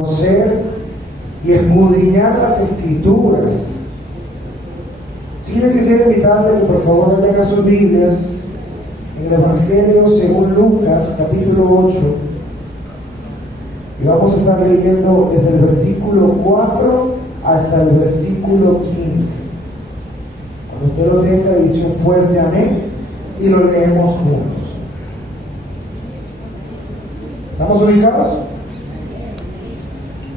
conocer y escudriñar las Escrituras. Si yo quisiera invitarle que por favor lean sus Biblias en el Evangelio según Lucas, capítulo 8, y vamos a estar leyendo desde el versículo 4 hasta el versículo 15. Cuando usted lo tenga, dice un fuerte amén y lo leemos juntos. ¿Estamos ubicados?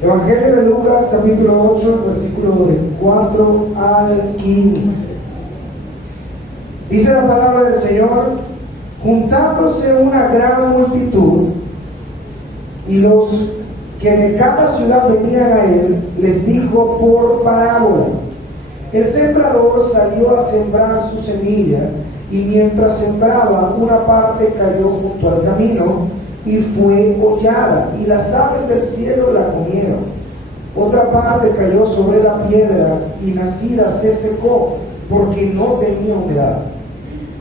Evangelio de Lucas, capítulo 8, versículo del 4 al 15. Dice la palabra del Señor: juntándose una gran multitud, y los que de cada ciudad venían a él, les dijo por parábola: el sembrador salió a sembrar su semilla, y mientras sembraba, una parte cayó junto al camino, y fue hollada, y las aves del cielo la comieron. Otra parte cayó sobre la piedra, y nacida se secó, porque no tenía humedad.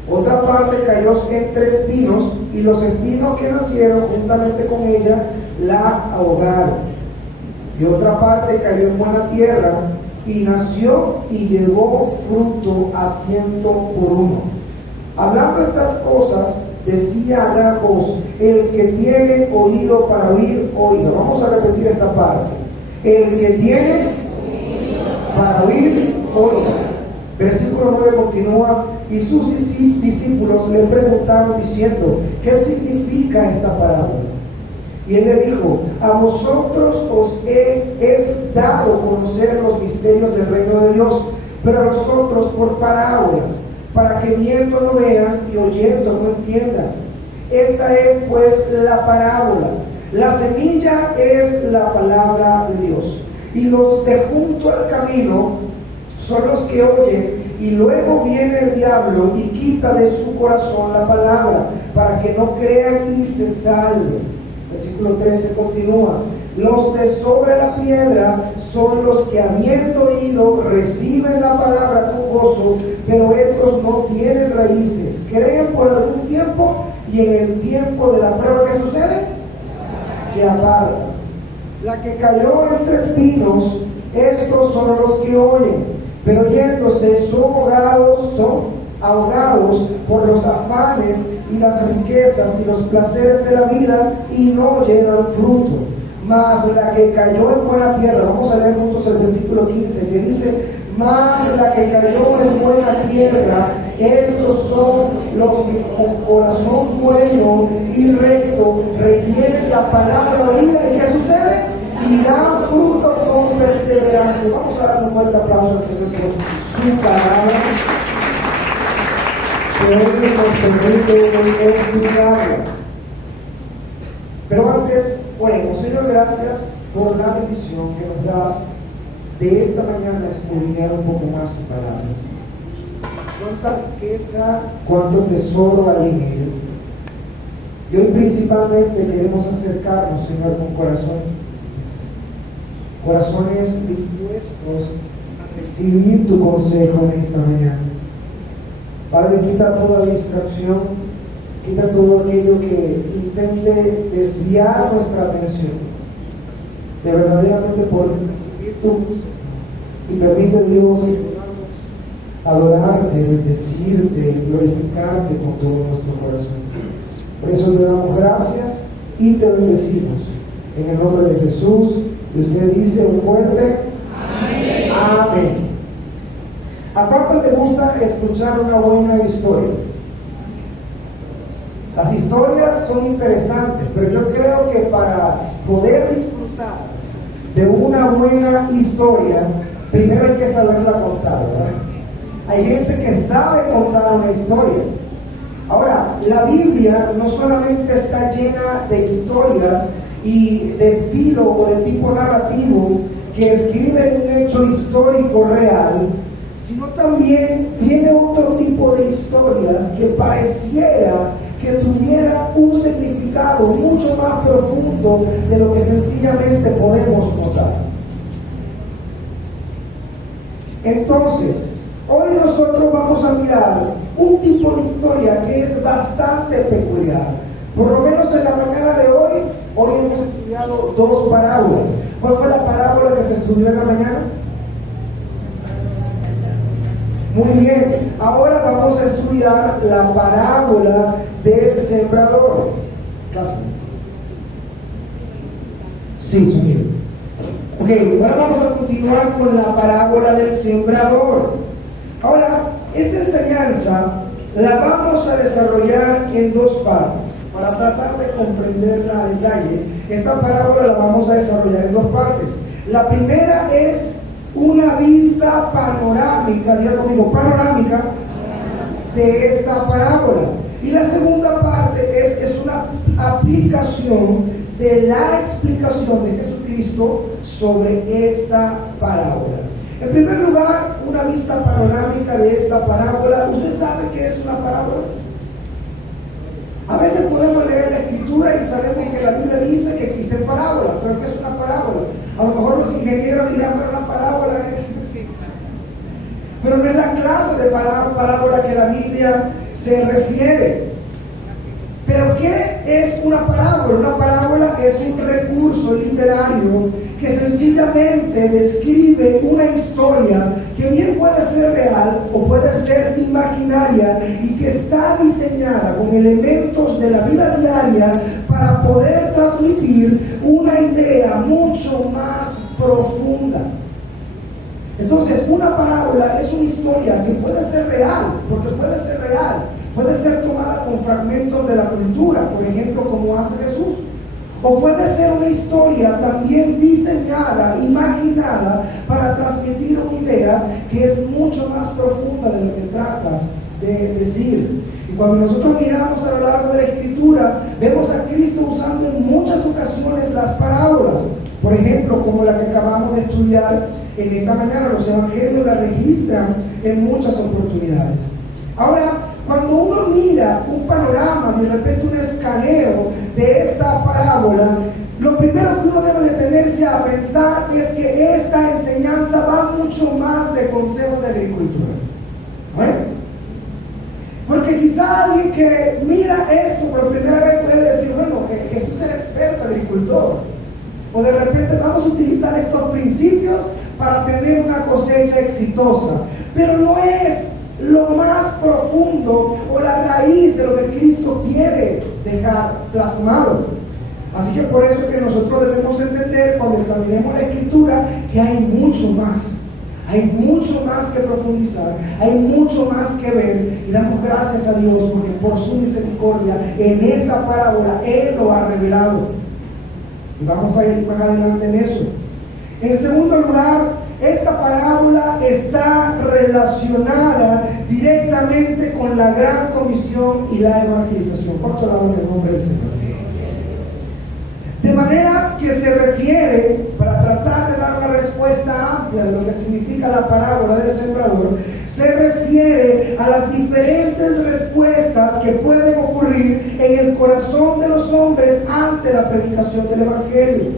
Otra parte cayó entre espinos, y los espinos que nacieron juntamente con ella la ahogaron. Y otra parte cayó en buena tierra, y nació y llevó fruto a 100 por uno. Hablando estas cosas, decía a gran voz: el que tiene oído para oír, oiga. Vamos a repetir esta parte: el que tiene para oír, oiga. Versículo 9 continúa: y sus discípulos le preguntaron diciendo: ¿qué significa esta parábola? Y él le dijo: a vosotros os es dado conocer los misterios del reino de Dios, pero a nosotros por parábolas, para que viendo no vean y oyendo no entiendan. Esta es pues la parábola. La semilla es la palabra de Dios, y los de junto al camino son los que oyen, y luego viene el diablo y quita de su corazón la palabra, para que no crean y se salven. Versículo 13 continúa: los de sobre la piedra son los que, habiendo oído, reciben la palabra con gozo, pero estos no tienen raíces, creen por algún tiempo, y en el tiempo de la prueba, ¿qué sucede? Se apartan. La que cayó entre espinos, estos son los que oyen, pero yéndose son ahogados por los afanes y las riquezas y los placeres de la vida, y no llevan fruto. Mas la que cayó en buena tierra, vamos a leer juntos el versículo 15, que dice: mas la que cayó en buena tierra, estos son los que con corazón bueno y recto retienen la palabra oída. ¿Y qué sucede? Y dan fruto con perseverancia. Vamos a dar un fuerte aplauso al Señor por su palabra, que hoy nos permite explicarla. Pero antes, bueno, Señor, gracias por la bendición que nos das de esta mañana escudriñar un poco más tu palabra. Cuánta riqueza, cuánto tesoro hay en ello. Y hoy principalmente queremos acercarnos, Señor, con corazones dispuestos a recibir tu consejo en esta mañana. Padre, quita toda distracción, quita todo aquello que intente desviar nuestra atención de verdaderamente poder recibir tu gusto, y permite, Dios, que podamos adorarte, bendecirte, glorificarte con todo nuestro corazón. Por eso te damos gracias y te bendecimos en el nombre de Jesús. Y usted dice un fuerte amén. Amén. ¿A cuánto te gusta escuchar una buena historia? Las historias son interesantes, pero yo creo que para poder disfrutar de una buena historia, primero hay que saberla contar, ¿verdad? Hay gente que sabe contar una historia. Ahora, la Biblia no solamente está llena de historias y de estilo o de tipo narrativo que escriben un hecho histórico real, sino también tiene otro tipo de historias que pareciera que tuviera un significado mucho más profundo de lo que sencillamente podemos notar. Entonces, hoy nosotros vamos a mirar un tipo de historia que es bastante peculiar. Por lo menos en la mañana de hoy hemos estudiado dos parábolas. estudió en la mañana? Muy bien, ahora vamos a estudiar la parábola del sembrador. Sí, señor. Ok, ahora vamos a continuar con la parábola del sembrador. Ahora, esta enseñanza la vamos a desarrollar en dos partes. Para tratar de comprenderla a detalle, esta parábola la vamos a desarrollar en dos partes. La primera es una vista panorámica, diga conmigo, panorámica, de esta parábola. Y la segunda parte es una aplicación de la explicación de Jesucristo sobre esta parábola. En primer lugar, una vista panorámica de esta parábola. ¿Usted sabe qué es una parábola? A veces podemos leer la escritura y sabemos que la Biblia dice que existen parábolas, pero ¿qué es una parábola? A lo mejor los ingenieros dirán, pero una parábola es... Pero no es la clase de parábola que la Biblia se refiere. ¿Pero qué es una parábola? Una parábola es un recurso literario que sencillamente describe una historia que bien puede ser real o puede ser imaginaria y que está diseñada con elementos de la vida diaria para poder transmitir una idea mucho más profunda. Entonces, una parábola es una historia que puede ser real, porque puede ser real, puede ser tomada con fragmentos de la cultura, por ejemplo, como hace Jesús. O puede ser una historia también diseñada, imaginada, para transmitir una idea que es mucho más profunda de lo que tratas de decir. Y cuando nosotros miramos a lo largo de la Escritura, vemos a Cristo usando en muchas ocasiones las parábolas. Por ejemplo, como la que acabamos de estudiar en esta mañana, los evangelios la registran en muchas oportunidades. Ahora, cuando uno mira un panorama, de repente un escaneo de esta parábola, lo primero que uno debe detenerse a pensar es que esta enseñanza va mucho más de consejo de agricultura. ¿Bueno? Porque quizá alguien que mira esto por primera vez puede decir, bueno, Jesús era experto agricultor. O de repente vamos a utilizar estos principios para tener una cosecha exitosa. Pero no es lo más profundo o la raíz de lo que Cristo quiere dejar plasmado. Así que por eso que nosotros debemos entender cuando examinemos la Escritura que hay mucho más. Hay mucho más que profundizar, hay mucho más que ver, y damos gracias a Dios porque por su misericordia en esta parábola Él lo ha revelado. Y vamos a ir más adelante en eso. En segundo lugar, esta parábola está relacionada directamente con la gran comisión y la evangelización. ¿Cuánto la en el nombre del Señor? De manera que se refiere, para tratar de dar una respuesta amplia de lo que significa la parábola del sembrador, se refiere a las diferentes respuestas que pueden ocurrir en el corazón de los hombres ante la predicación del Evangelio.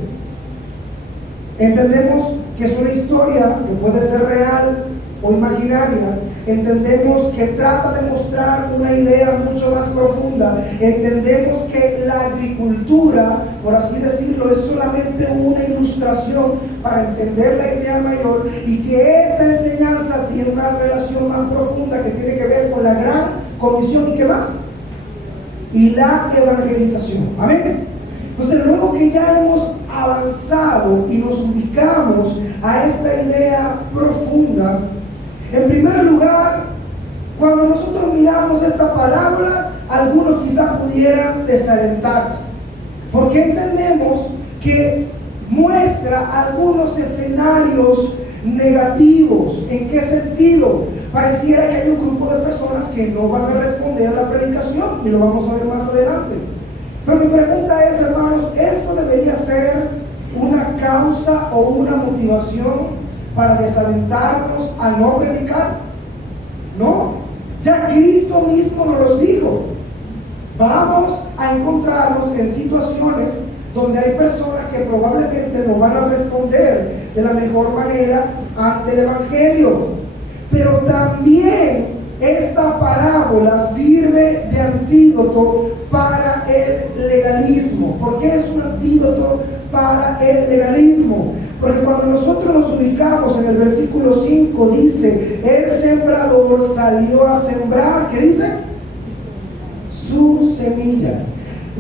Entendemos que es una historia que puede ser real o imaginaria. Entendemos que trata de mostrar una idea mucho más profunda. Entendemos que la agricultura, por así decirlo, es solamente una ilustración para entender la idea mayor, y que esta enseñanza tiene una relación más profunda que tiene que ver con la gran comisión y qué más, y la evangelización. Amén. Entonces, luego que ya hemos avanzado y nos ubicamos a esta idea profunda, en primer lugar, cuando nosotros miramos esta parábola, algunos quizás pudieran desalentarse, porque entendemos que muestra algunos escenarios negativos. ¿En qué sentido? Pareciera que hay un grupo de personas que no van a responder a la predicación, y lo vamos a ver más adelante. Pero mi pregunta es, hermanos, ¿esto debería ser una causa o una motivación para desalentarnos a no predicar? No, ya Cristo mismo nos los dijo. Vamos a encontrarnos en situaciones donde hay personas que probablemente no van a responder de la mejor manera ante el Evangelio. Pero también esta parábola sirve de antídoto para el legalismo. ¿Por qué es un antídoto para el legalismo? Porque cuando nosotros nos ubicamos en el versículo 5, dice, el sembrador salió a sembrar, ¿qué dice? Su semilla.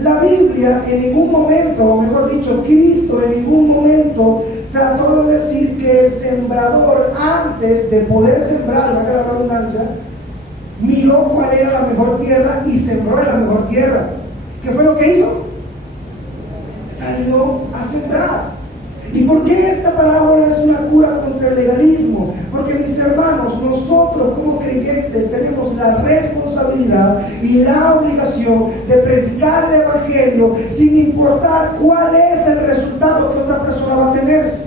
La Biblia en ningún momento, o mejor dicho, Cristo en ningún momento trató de decir que el sembrador, antes de poder sembrar, valga la redundancia, miró cuál era la mejor tierra y sembró en la mejor tierra. ¿Qué fue lo que hizo? Salió a sembrar. ¿Y por qué esta parábola es una cura contra el legalismo? Porque, mis hermanos, nosotros como creyentes tenemos la responsabilidad y la obligación de predicar el Evangelio sin importar cuál es el resultado que otra persona va a tener.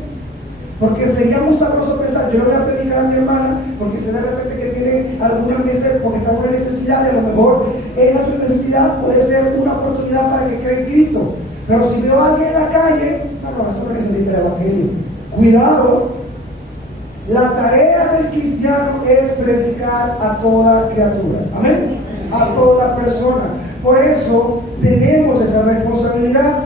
Porque sería muy sabroso pensar, yo le voy a predicar a mi hermana porque sé de repente que tiene algunas veces, porque está en una necesidad, y a lo mejor esa su necesidad puede ser una oportunidad para que crea en Cristo. Pero si veo a alguien en la calle, no, eso no necesita el Evangelio. Cuidado, la tarea del cristiano es predicar a toda criatura, amén, a toda persona. Por eso tenemos esa responsabilidad.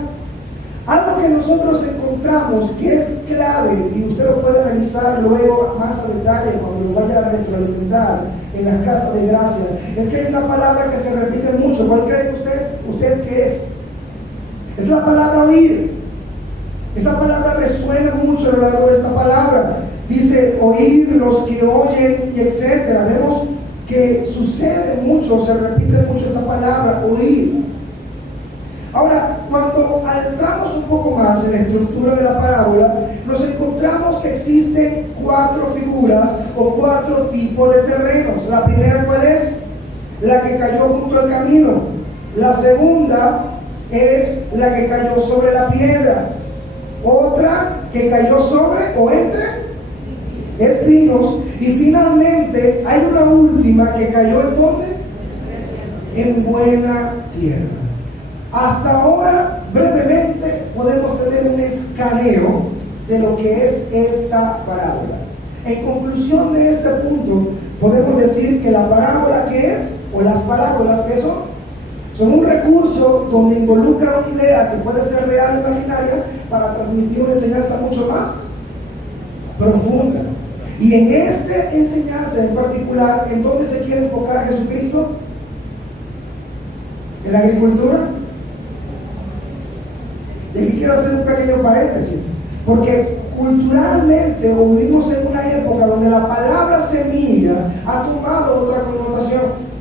Algo que nosotros encontramos que es clave, y usted lo puede realizar luego más a detalle cuando lo vaya a retroalimentar en las casas de gracia, es que hay una palabra que se repite mucho. ¿Cuál cree usted que es? Es la palabra oír. Esa palabra resuena mucho a lo largo de esta palabra. Dice oír, los que oyen, y etcétera. Vemos que sucede mucho, se repite mucho esta palabra, oír. Ahora, cuando adentramos un poco más en la estructura de la parábola, nos encontramos que existen 4 figuras o 4 tipos de terrenos. La primera, ¿cuál es? La que cayó junto al camino. La segunda es la que cayó sobre la piedra. Otra que cayó sobre o entre espinos. Y finalmente hay una última que cayó ¿en dónde? En buena tierra. Hasta ahora, brevemente, podemos tener un escaneo de lo que es esta parábola. En conclusión de este punto, podemos decir que la parábola que es, o las parábolas que son un recurso donde involucra una idea que puede ser real o imaginaria para transmitir una enseñanza mucho más profunda. Y en esta enseñanza en particular, ¿en dónde se quiere enfocar Jesucristo? ¿En la agricultura? Y aquí quiero hacer un pequeño paréntesis, porque culturalmente vivimos en una época donde la palabra semilla ha tomado otra connotación.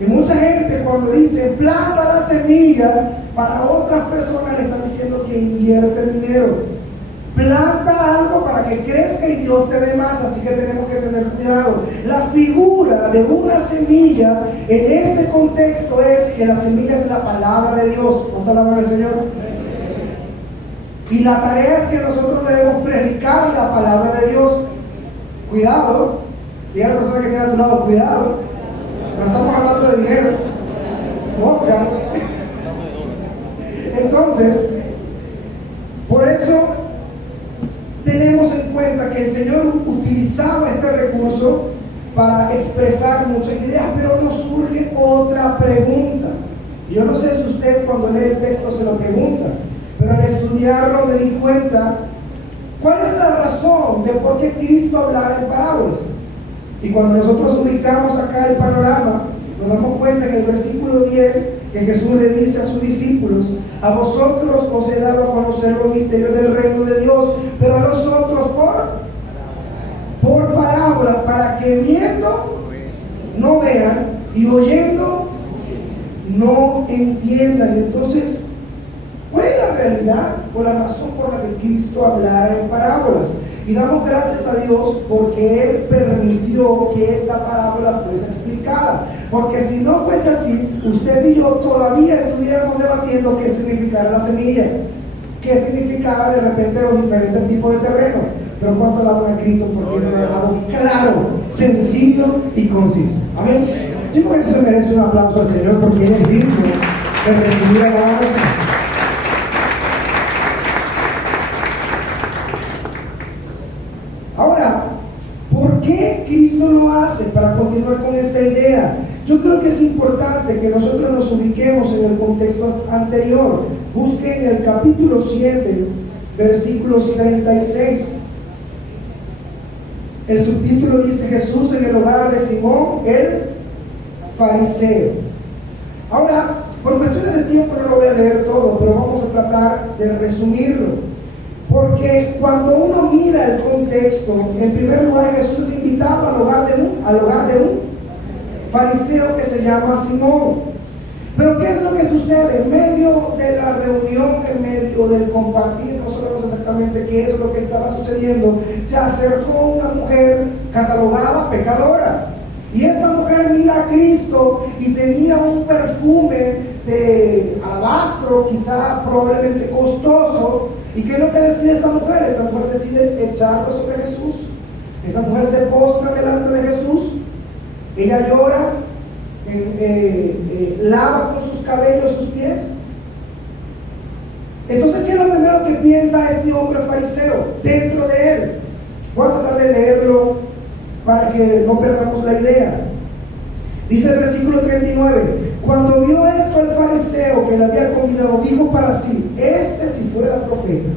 Y mucha gente cuando dice planta la semilla, para otras personas le están diciendo que invierte dinero. Planta algo para que crezca y Dios te dé más, así que tenemos que tener cuidado. La figura de una semilla en este contexto es que la semilla es la palabra de Dios. ¿Cuánto alabamos al Señor? Y la tarea es que nosotros debemos predicar la palabra de Dios. Cuidado, diga a la persona que tiene a tu lado, cuidado. No estamos hablando de dinero. Boca. Entonces, por eso tenemos en cuenta que el Señor utilizaba este recurso para expresar muchas ideas, pero nos surge otra pregunta. Yo no sé si usted cuando lee el texto se lo pregunta, pero al estudiarlo me di cuenta cuál es la razón de por qué Cristo hablara en parábolas. Y cuando nosotros ubicamos acá el panorama, nos damos cuenta en el versículo 10 que Jesús le dice a sus discípulos: a vosotros os he dado a conocer los misterios del reino de Dios, pero a nosotros por parábola, para que viendo no vean y oyendo no entiendan. Entonces, ¿cuál es la realidad o la razón por la que Cristo hablara en parábolas? Y damos gracias a Dios porque Él permitió que esta parábola fuese explicada. Porque si no fuese así, usted y yo todavía estuviéramos debatiendo qué significaba la semilla, qué significaba de repente los diferentes tipos de terreno. Pero cuánto la han escrito porque lo ha dejado claro, sencillo y conciso. Amén. Yo creo que eso se merece un aplauso al Señor porque Él es digno de recibir alabanza. Ahora, ¿por qué Cristo lo hace? Para continuar con esta idea, yo creo que es importante que nosotros nos ubiquemos en el contexto anterior. Busquen el capítulo 7, versículos 36. El subtítulo dice: Jesús en el hogar de Simón el fariseo. Ahora, por cuestiones de tiempo no lo voy a leer todo, pero vamos a tratar de resumirlo. Porque cuando uno mira el contexto, en primer lugar Jesús es invitado al hogar de un fariseo que se llama Simón. Pero ¿qué es lo que sucede? En medio de la reunión, en medio del compartir, no sabemos exactamente qué es lo que estaba sucediendo, se acercó una mujer catalogada pecadora. Y esta mujer mira a Cristo y tenía un perfume de alabastro, quizá probablemente costoso. ¿Y qué es lo que decide esta mujer? Esta mujer decide echarlo sobre Jesús. Esa mujer se postra delante de Jesús. Ella llora, lava con sus cabellos sus pies. Entonces, ¿qué es lo primero que piensa este hombre fariseo dentro de él? Voy a tratar de leerlo para que no perdamos la idea. Dice el versículo 39: cuando vio esto el fariseo que le había convidado, dijo para sí: este, si fuera profeta,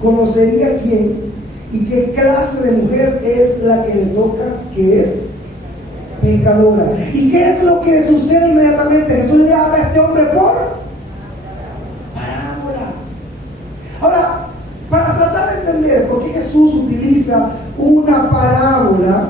conocería quién y qué clase de mujer es la que le toca, que es pecadora. ¿Y qué es lo que sucede inmediatamente? Jesús le habla a este hombre por parábola. Ahora, para tratar de entender por qué Jesús utiliza una parábola,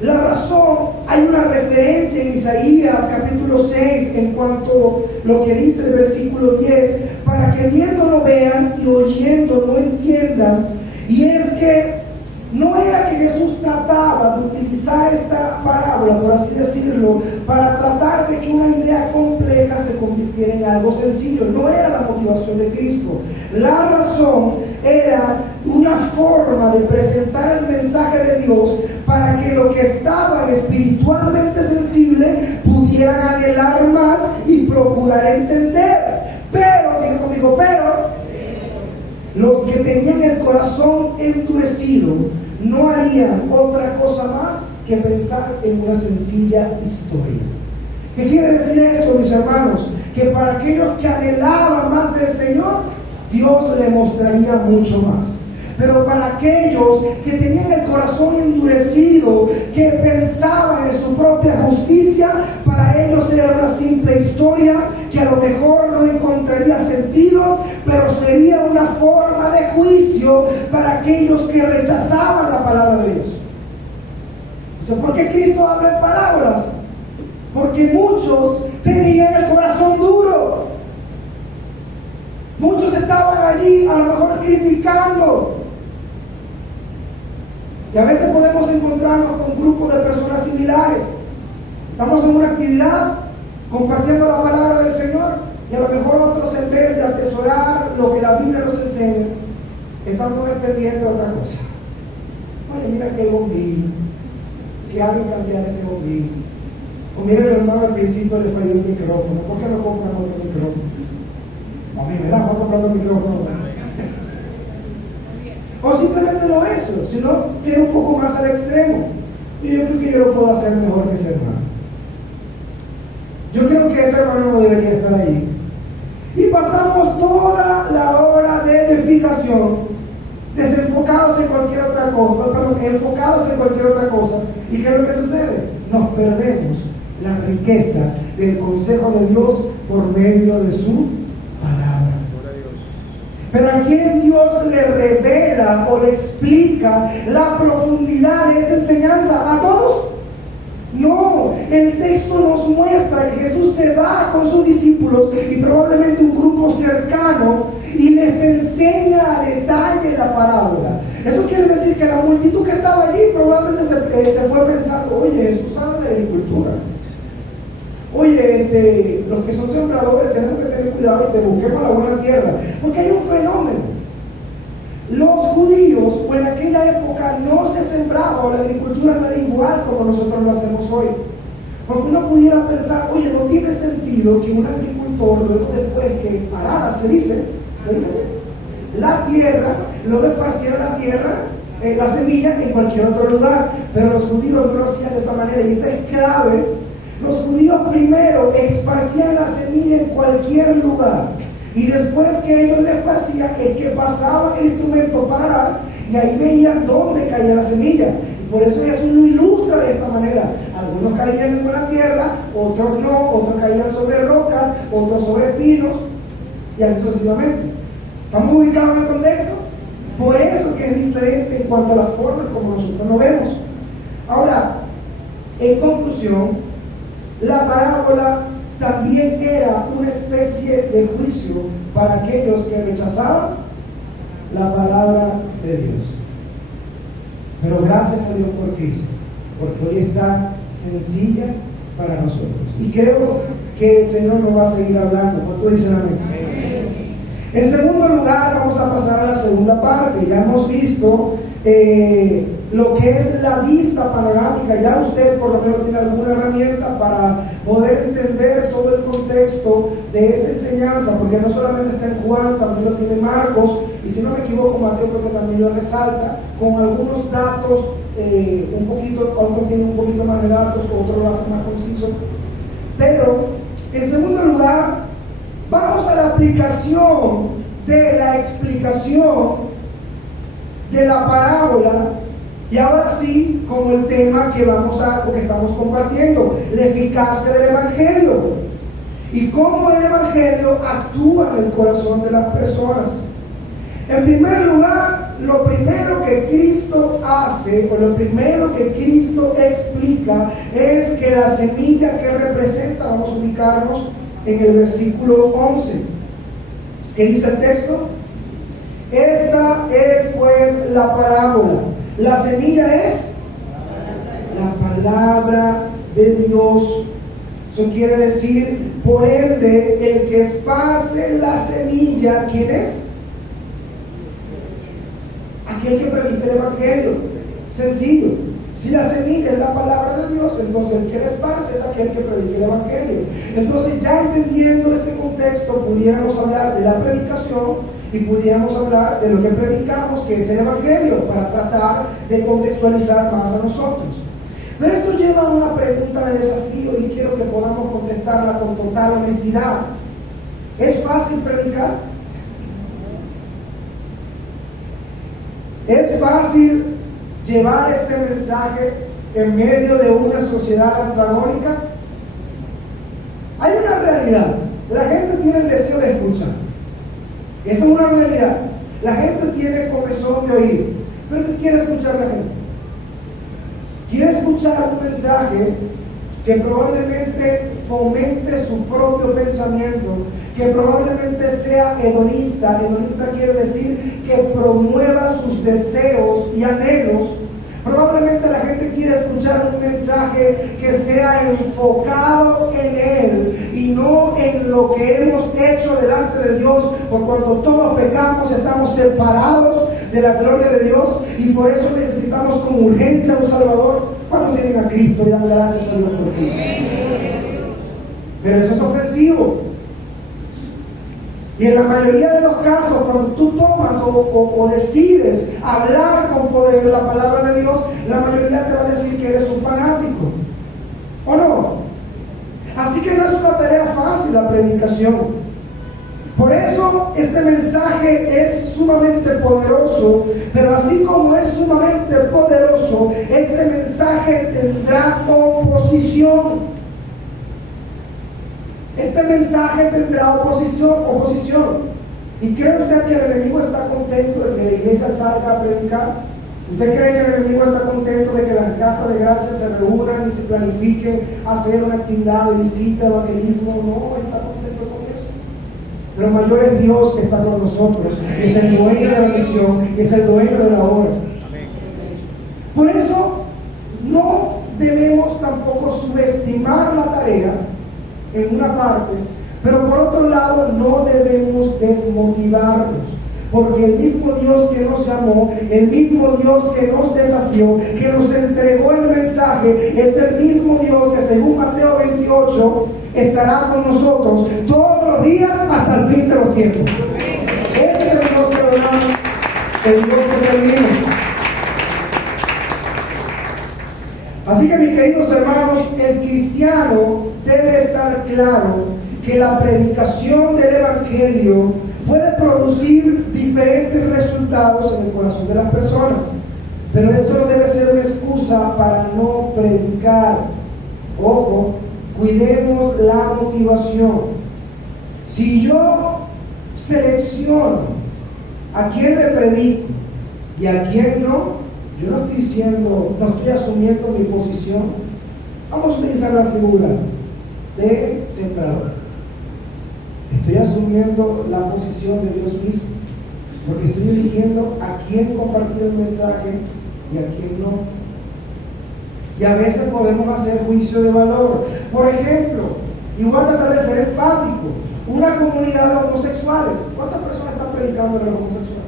la razón, hay una referencia en Isaías capítulo 6 en cuanto a lo que dice el versículo 10, para que viendo no vean y oyendo no entiendan. Y es que no era que Jesús trataba de utilizar esta parábola, por así decirlo, para tratar de que una idea compleja se convirtiera en algo sencillo. No era la motivación de Cristo. La razón era una forma de presentar el mensaje de Dios para que los que estaban espiritualmente sensibles pudieran anhelar más y procurar entender. Pero, diga conmigo, los que tenían el corazón endurecido no harían otra cosa más que pensar en una sencilla historia. ¿Qué quiere decir esto, mis hermanos? Que para aquellos que anhelaban más del Señor, Dios le mostraría mucho más. Pero para aquellos que tenían el corazón endurecido, que pensaban en su propia justicia, para ellos era una simple historia que a lo mejor no encontraría sentido, pero sería una forma de juicio para aquellos que rechazaban la palabra de Dios. O sea, ¿por qué Cristo habla en parábolas? Porque muchos tenían el corazón duro. Muchos estaban allí a lo mejor criticando. Y a veces podemos encontrarnos con grupos de personas similares. Estamos en una actividad compartiendo la palabra del Señor y a lo mejor otros, en vez de atesorar lo que la Biblia nos enseña, están muy pendientes de otra cosa. Oye, mira que el bombillo, si alguien cambiara ese bombillo, o mira, el hermano al principio le falló el micrófono, ¿por qué no compran otro micrófono? A mí, ¿verdad? Vamos comprando el micrófono. O simplemente no eso, sino ser un poco más al extremo. Y yo creo que yo lo puedo hacer mejor que ese hermano. Yo creo que ese hermano no debería estar ahí. Y pasamos toda la hora de edificación desenfocados en cualquier otra cosa, enfocados en cualquier otra cosa. ¿Y qué es lo que sucede? Nos perdemos la riqueza del consejo de Dios por medio de su palabra. Pero a quien Dios le revela o le explica la profundidad de esta enseñanza, ¿a todos? No, el texto nos muestra que Jesús se va con sus discípulos y probablemente un grupo cercano y les enseña a detalle la parábola. Eso quiere decir que la multitud que estaba allí probablemente se fue pensando: oye, Jesús habla de agricultura. Oye, los que son sembradores tenemos que tener cuidado y te busquemos la buena tierra. Porque hay un fenómeno. Los judíos, pues en aquella época no se sembraba, o la agricultura no era igual como nosotros lo hacemos hoy. Porque uno pudiera pensar: oye, no tiene sentido que un agricultor, luego después que parara, se dice así, la tierra, luego esparciera la tierra, la semilla en cualquier otro lugar. Pero los judíos no lo hacían de esa manera, y esto es clave. Los judíos primero esparcían la semilla en cualquier lugar, y después que ellos la esparcían es que pasaban el instrumento para arar, y ahí veían dónde caía la semilla. Y por eso Jesús lo ilustra de esta manera. Algunos caían en buena tierra, otros no, otros caían sobre rocas, otros sobre espinos, y así sucesivamente. ¿Estamos ubicados en el contexto? Por eso que es diferente en cuanto a la forma como nosotros lo vemos. Ahora, en conclusión, la parábola también era una especie de juicio para aquellos que rechazaban la palabra de Dios. Pero gracias a Dios por Cristo, porque hoy está sencilla para nosotros. Y creo que el Señor nos va a seguir hablando. ¿Cuánto dicen amén? En segundo lugar, vamos a pasar a la segunda parte. Ya hemos visto lo que es la vista panorámica. Ya usted por lo menos tiene alguna herramienta para poder entender todo el contexto de esta enseñanza, porque no solamente está en Juan, también lo tiene Marcos, y si no me equivoco, Mateo creo que también lo resalta, con algunos datos, un poquito, otro tiene un poquito más de datos, otro lo hace más conciso. Pero, en segundo lugar, vamos a la aplicación de la explicación de la parábola, y ahora sí, como el tema que estamos compartiendo, la eficacia del Evangelio y cómo el Evangelio actúa en el corazón de las personas. En primer lugar, lo primero que Cristo hace, o lo primero que Cristo explica, es que la semilla que representa, vamos a ubicarnos en el versículo 11, que dice el texto: esta es pues la parábola. La semilla es la palabra de Dios. Eso quiere decir, por ende, el que esparce la semilla, ¿quién es? Aquel que predica el Evangelio. Sencillo. Si la semilla es la palabra de Dios, entonces el que la esparce es aquel que predica el Evangelio. Entonces, ya entendiendo este contexto, pudiéramos hablar de la predicación y pudiéramos hablar de lo que predicamos, que es el Evangelio, para tratar de contextualizar más a nosotros. Pero esto lleva a una pregunta de desafío y quiero que podamos contestarla con total honestidad. ¿Es fácil predicar? ¿Es fácil llevar este mensaje en medio de una sociedad antagónica? Hay una realidad. La gente tiene el deseo de escuchar. Esa es una realidad. La gente tiene comezón de oír. ¿Pero qué quiere escuchar la gente? Quiere escuchar un mensaje que probablemente fomente su propio pensamiento, que probablemente sea hedonista. Hedonista quiere decir que promueva sus deseos y anhelos. Probablemente la gente quiere escuchar un mensaje que sea enfocado en Él y no en lo que hemos hecho delante de Dios, por cuanto todos pecamos, estamos separados de la gloria de Dios y por eso necesitamos con urgencia un Salvador. ¿Cuántos tienen a Cristo y dan gracias a Dios por Cristo? Pero eso es ofensivo. Y en la mayoría de los casos, cuando tú tomas o decides hablar con poder la palabra de Dios, la mayoría te va a decir que eres un fanático. ¿O no? Así que no es una tarea fácil la predicación. Por eso este mensaje es sumamente poderoso, pero así como es sumamente poderoso, este mensaje tendrá oposición. Este mensaje tendrá oposición. ¿Y cree usted que el enemigo está contento de que la iglesia salga a predicar? ¿Usted cree que el enemigo está contento de que las casas de gracia se reúnan y se planifiquen hacer una actividad de visita, evangelismo? No, está contento con eso. Pero mayor es Dios que está con nosotros, es el dueño de la misión, es el dueño de la obra. Por eso no debemos tampoco subestimar la tarea en una parte, pero por otro lado no debemos desmotivarnos, porque el mismo Dios que nos llamó, el mismo Dios que nos desafió, que nos entregó el mensaje, es el mismo Dios que según Mateo 28 estará con nosotros todos los días hasta el fin de los tiempos. Ese es el Dios que adoramos, el Dios que servimos. Así que, mis queridos hermanos, el cristiano debe estar claro que la predicación del Evangelio puede producir diferentes resultados en el corazón de las personas. Pero esto no debe ser una excusa para no predicar. Ojo, cuidemos la motivación. Si yo selecciono a quién le predico y a quién no, yo no estoy diciendo, no estoy asumiendo mi posición. Vamos a utilizar la figura de sembrador. Estoy asumiendo la posición de Dios mismo, porque estoy eligiendo a quién compartir el mensaje y a quién no. Y a veces podemos hacer juicio de valor. Por ejemplo, y voy a tratar de ser enfático, una comunidad de homosexuales. ¿Cuántas personas están predicando de los homosexuales?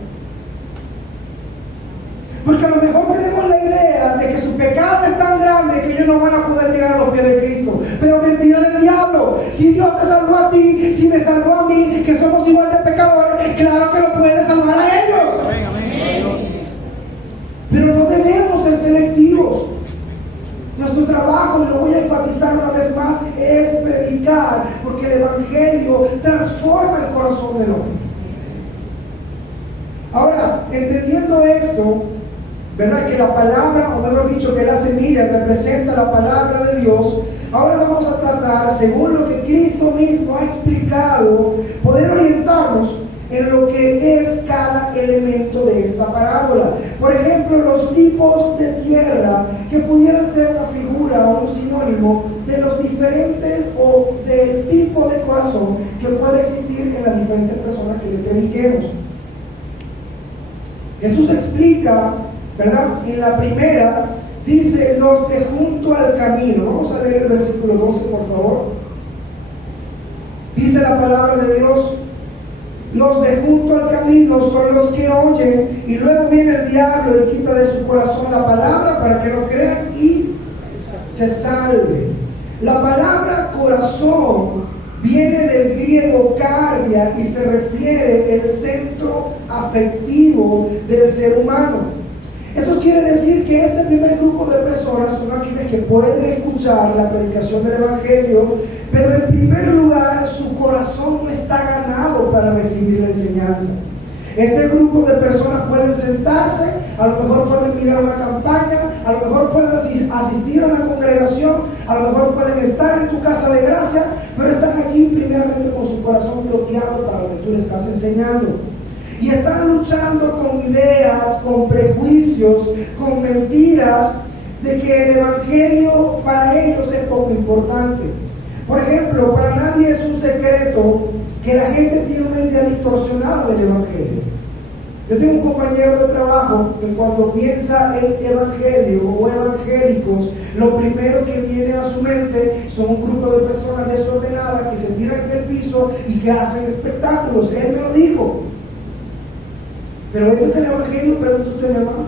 Porque a lo mejor tenemos la idea de que su pecado es tan grande que ellos no van a poder llegar a los pies de Cristo. Pero mentira del diablo. Si Dios te salvó a ti, si me salvó a mí, que somos igual de pecadores, claro que lo puede salvar a ellos. Amén, amén. Pero no debemos ser selectivos. Nuestro trabajo, y lo voy a enfatizar una vez más, es predicar, porque el Evangelio transforma el corazón del hombre. Ahora, entendiendo esto, ¿verdad? Que la palabra, o mejor dicho, que la semilla representa la palabra de Dios. Ahora vamos a tratar, según lo que Cristo mismo ha explicado, poder orientarnos en lo que es cada elemento de esta parábola. Por ejemplo, los tipos de tierra, que pudieran ser una figura o un sinónimo de los diferentes o del tipo de corazón que puede existir en las diferentes personas que le prediquemos. Jesús explica, ¿verdad? En la primera dice: los de junto al camino. Vamos a leer el versículo 12, por favor. Dice la palabra de Dios: los de junto al camino son los que oyen, y luego viene el diablo y quita de su corazón la palabra para que no crean y se salve. La palabra corazón viene del griego cardia y se refiere al centro afectivo del ser humano. Eso quiere decir que este primer grupo de personas son aquellas que pueden escuchar la predicación del Evangelio, pero en primer lugar su corazón no está ganado para recibir la enseñanza. Este grupo de personas pueden sentarse, a lo mejor pueden mirar una campaña, a lo mejor pueden asistir a una congregación, a lo mejor pueden estar en tu casa de gracia, pero están allí primeramente con su corazón bloqueado para lo que tú les estás enseñando. Y están luchando con ideas, con prejuicios, con mentiras, de que el Evangelio para ellos es poco importante. Por ejemplo, para nadie es un secreto que la gente tiene una idea distorsionada del Evangelio. Yo tengo un compañero de trabajo que cuando piensa en Evangelio o evangélicos, lo primero que viene a su mente son un grupo de personas desordenadas que se tiran en el piso y que hacen espectáculos. Él me lo dijo. Pero ese es el Evangelio, pregunta usted, mi hermano.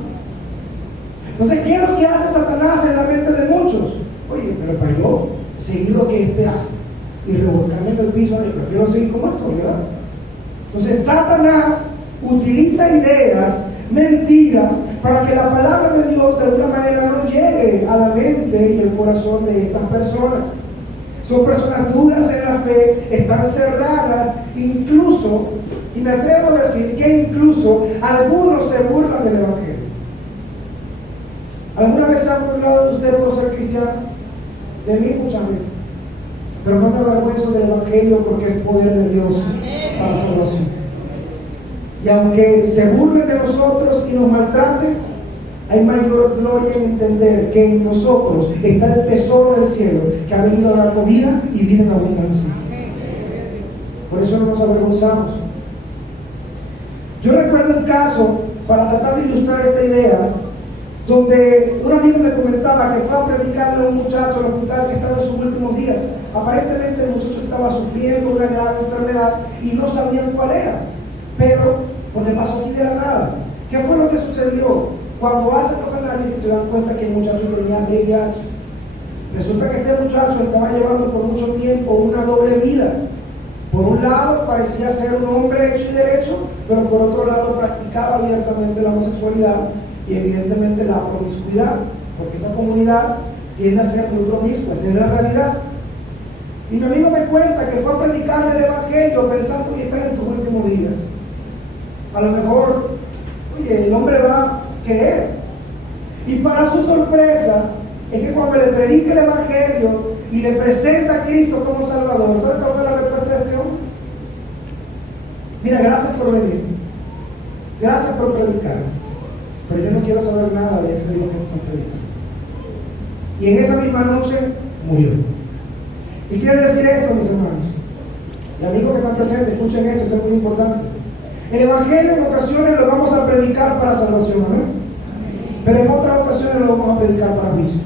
Entonces, ¿qué es lo que hace Satanás en la mente de muchos? Oye, pero para yo seguir lo que este hace y revolcarme en el piso, yo prefiero seguir como esto, ¿verdad? Entonces, Satanás utiliza ideas, mentiras, para que la palabra de Dios de alguna manera no llegue a la mente y el corazón de estas personas. Son personas duras en la fe, están cerradas, incluso, y me atrevo a decir que incluso algunos se burlan del Evangelio. ¿Alguna vez se han burlado de usted por ser cristiano? De mí muchas veces. Pero no me avergüenzo del Evangelio porque es poder de Dios para salvación. Y aunque se burlen de nosotros y nos maltraten, hay mayor gloria en entender que en nosotros está el tesoro del cielo que ha venido a dar vida y vida en abundancia. Por eso no nos avergonzamos. Yo recuerdo un caso, para tratar de ilustrar esta idea, donde un amigo me comentaba que fue a predicarle a un muchacho al hospital que estaba en sus últimos días. Aparentemente el muchacho estaba sufriendo una grave enfermedad y no sabían cuál era, pero por le pasó así de la nada. ¿Qué fue lo que sucedió? Cuando hacen los análisis se dan cuenta que el muchacho tenía VIH. Resulta que este muchacho estaba llevando por mucho tiempo una doble vida. Por un lado parecía ser un hombre hecho y derecho, pero por otro lado practicaba abiertamente la homosexualidad y evidentemente la promiscuidad, porque esa comunidad tiende a ser muy promiscua, esa es la realidad. Y mi amigo me cuenta que fue a predicarle el Evangelio pensando que están en tus últimos días. A lo mejor, oye, el hombre va a querer, Y para su sorpresa, es que cuando le predica el Evangelio y le presenta a Cristo como Salvador, ¿sabe cuál fue la respuesta de este hombre? Mira, gracias por venir, gracias por predicar, pero yo no quiero saber nada de ese Dios que estás predicando. Y en esa misma noche murió. ¿Y quiere decir esto, mis hermanos? Y amigos que están presentes, escuchen esto, esto es muy importante. El Evangelio en ocasiones lo vamos a predicar para salvación, ¿amén? Pero en otras ocasiones lo vamos a predicar para juicio.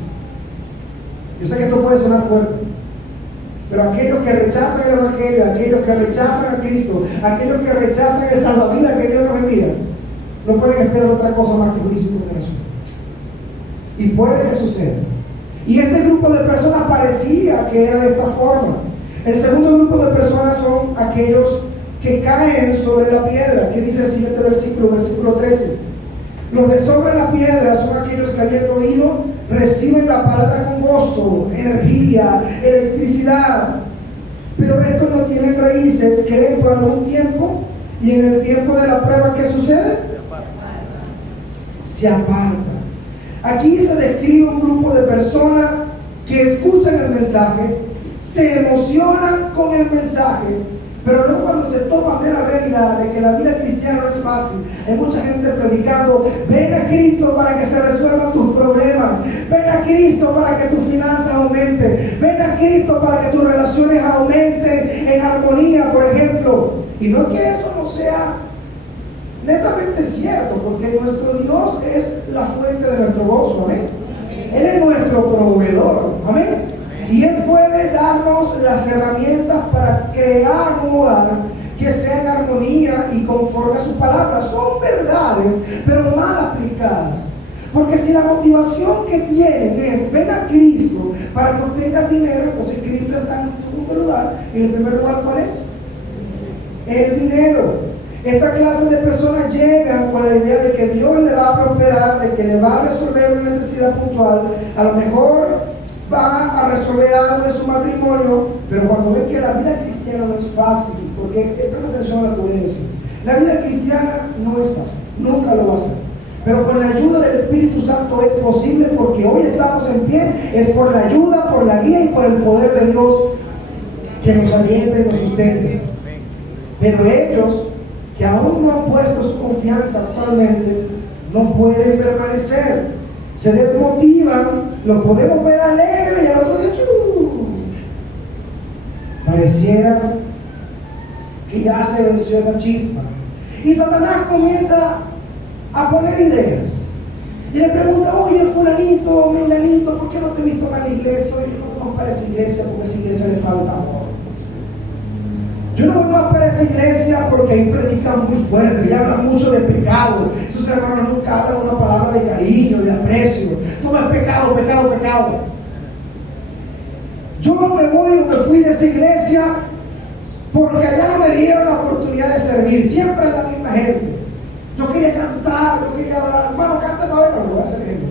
Yo sé que esto puede sonar fuerte, pero aquellos que rechazan el Evangelio, aquellos que rechazan a Cristo, aquellos que rechazan el salvavidas que Dios nos envía, no pueden esperar otra cosa más que juicio y condenación. Y puede que suceda. Y este grupo de personas parecía que era de esta forma. El segundo grupo de personas son aquellos que caen sobre la piedra. ¿Qué dice el siguiente versículo? Versículo 13. Los de sobre la piedra son aquellos que habiendo oído reciben la palabra con gozo, energía, electricidad. Pero estos no tienen raíces, creen por algún tiempo y en el tiempo de la prueba, ¿qué sucede? Se apartan. Aquí se describe un grupo de personas que escuchan el mensaje, se emocionan con el mensaje, pero luego cuando se topan de la realidad de que la vida cristiana no es fácil, hay mucha gente predicando: ven a Cristo para que se resuelvan tus problemas, ven a Cristo para que tus finanzas aumenten, ven a Cristo para que tus relaciones aumenten en armonía, por ejemplo. Y no que eso no sea netamente cierto, porque nuestro Dios es la fuente de nuestro gozo, amén. Él es nuestro proveedor, amén. Y Él puede darnos las herramientas para crear un hogar que sea en armonía y conforme a su palabra. Son verdades, pero mal aplicadas. Porque si la motivación que tienen es: ven a Cristo para que obtengas dinero, entonces Cristo está en segundo lugar. Y en primer lugar, ¿cuál es? El dinero. Esta clase de personas llegan con la idea de que Dios le va a prosperar, de que le va a resolver una necesidad puntual. A lo mejor va a resolver algo de su matrimonio, pero cuando ven que la vida cristiana no es fácil, porque presta atención a lo que voy a decir, la vida cristiana no es fácil, nunca lo va a ser, pero con la ayuda del Espíritu Santo es posible, porque hoy estamos en pie, es por la ayuda, por la guía y por el poder de Dios que nos alienta y nos sustenta. Pero ellos que aún no han puesto su confianza actualmente, no pueden permanecer, se desmotivan, lo podemos ver alegre y al otro día pareciera que ya se venció esa chispa. Y Satanás comienza a poner ideas y le pregunta: oye, fulanito, menganito, ¿por qué no te he visto más en la iglesia? Oye, no voy para esa iglesia porque a esa iglesia le falta amor. Yo no voy más para esa iglesia porque ahí predican muy fuerte y hablan mucho de pecado. Esos hermanos nunca hablan una palabra de cariño, de aprecio. Todo es pecado, pecado, pecado. Yo no me fui de esa iglesia porque allá no me dieron la oportunidad de servir. Siempre es la misma gente. Yo quería cantar, yo quería adorar. Hermano, canta para ver, pero lo voy a hacer ejemplo.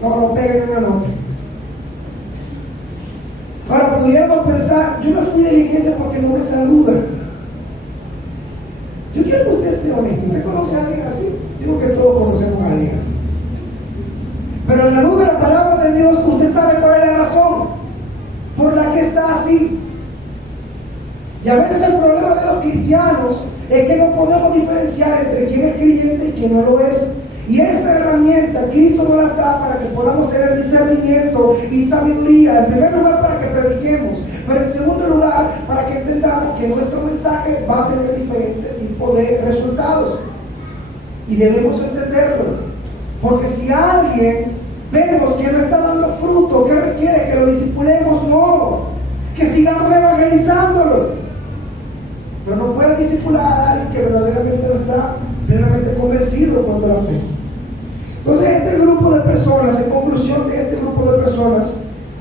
No lo peguen en una nota. Ahora pudiéramos pensar: yo me fui de la iglesia porque no me saludan. Yo quiero que usted sea honesto. ¿Usted conoce a alguien así? Digo que todos conocemos a alguien así. Pero en la luz de la palabra de Dios, usted sabe cuál es la razón por la que está así. Y a veces el problema de los cristianos es que no podemos diferenciar entre quién es creyente y quién no lo es. Y esta herramienta Cristo nos la da para que podamos tener discernimiento y sabiduría. En primer lugar, para que prediquemos, pero en segundo lugar, para que entendamos que nuestro mensaje va a tener diferentes tipos de resultados. Y debemos entenderlo, porque si alguien vemos que no está dando fruto, ¿qué requiere? Que lo discipulemos, no, que sigamos evangelizándolo. Pero no puedes discipular a alguien que verdaderamente no está plenamente convencido en cuanto a la fe. Entonces, este grupo de personas, en conclusión de este grupo de personas,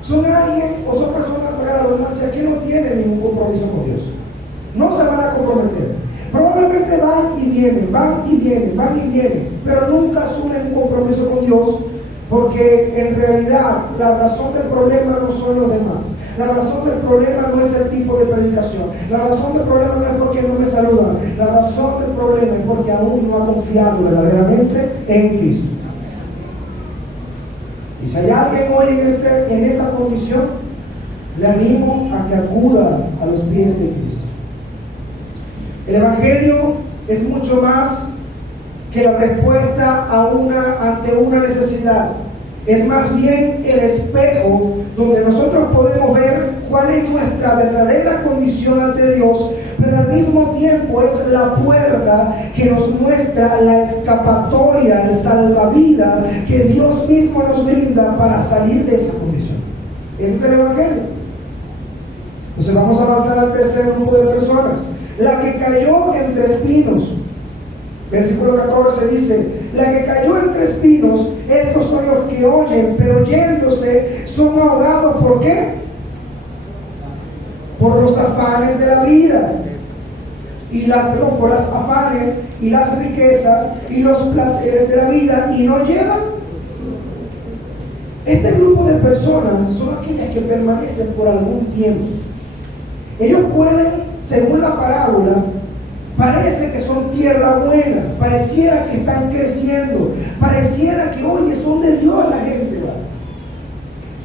son alguien o son personas, para la redundancia, que no tienen ningún compromiso con Dios. No se van a comprometer. Probablemente van y vienen, van y vienen, van y vienen, pero nunca asumen un compromiso con Dios, porque en realidad la razón del problema no son los demás. La razón del problema no es el tipo de predicación. La razón del problema no es porque no me saludan. La razón del problema es porque aún no ha confiado verdaderamente en Cristo. Y si hay alguien hoy en esa condición, le animo a que acuda a los pies de Cristo. El Evangelio es mucho más que la respuesta ante una necesidad. Es más bien el espejo donde nosotros podemos ver cuál es nuestra verdadera condición ante Dios, pero al mismo tiempo es la puerta que nos muestra la escapatoria, el salvavidas que Dios mismo nos brinda para salir de esa condición. Ese es el Evangelio. Entonces vamos a avanzar al tercer grupo de personas. La que cayó entre espinos. Versículo 14 dice: la que cayó entre espinos, estos son los que oyen, pero yéndose son ahogados. ¿Por qué? Por los afanes de la vida. Por las afanes y las riquezas y los placeres de la vida, y no llevan. Este grupo de personas son aquellas que permanecen por algún tiempo. Ellos pueden, según la parábola, parece que son tierra buena, pareciera que están creciendo, pareciera que, oye, son de Dios la gente, ¿verdad?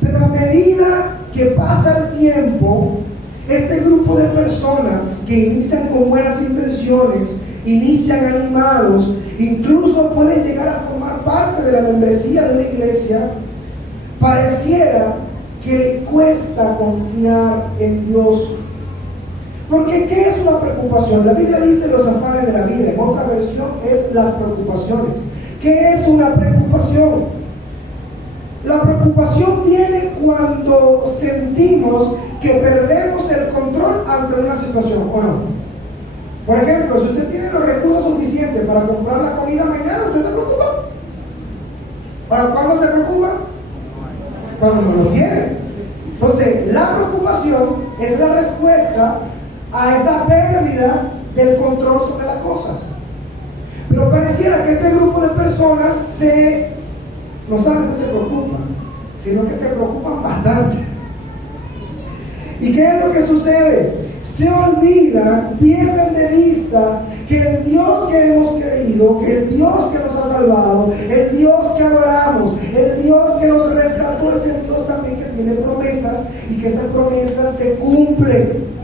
Pero a medida que pasa el tiempo, este grupo de personas que inician con buenas intenciones, inician animados, incluso pueden llegar a formar parte de la membresía de una iglesia, pareciera que le cuesta confiar en Dios. Porque ¿qué es una preocupación? La Biblia dice los afanes de la vida, en otra versión es las preocupaciones. ¿Qué es una preocupación? La preocupación viene cuando sentimos que perdemos el control ante una situación, ¿o no? Por ejemplo, si usted tiene los recursos suficientes para comprar la comida mañana, ¿usted se preocupa? ¿Para cuándo se preocupa? Cuando no lo tiene. Entonces, la preocupación es la respuesta a esa pérdida del control sobre las cosas. Pero pareciera que este grupo de personas no solamente se preocupan, sino que se preocupan bastante. ¿Y qué es lo que sucede? Se olvidan, pierden de vista que el Dios que hemos creído, que el Dios que nos ha salvado, el Dios que adoramos, el Dios que nos rescató, es el Dios también que tiene promesas y que esas promesas se cumplen.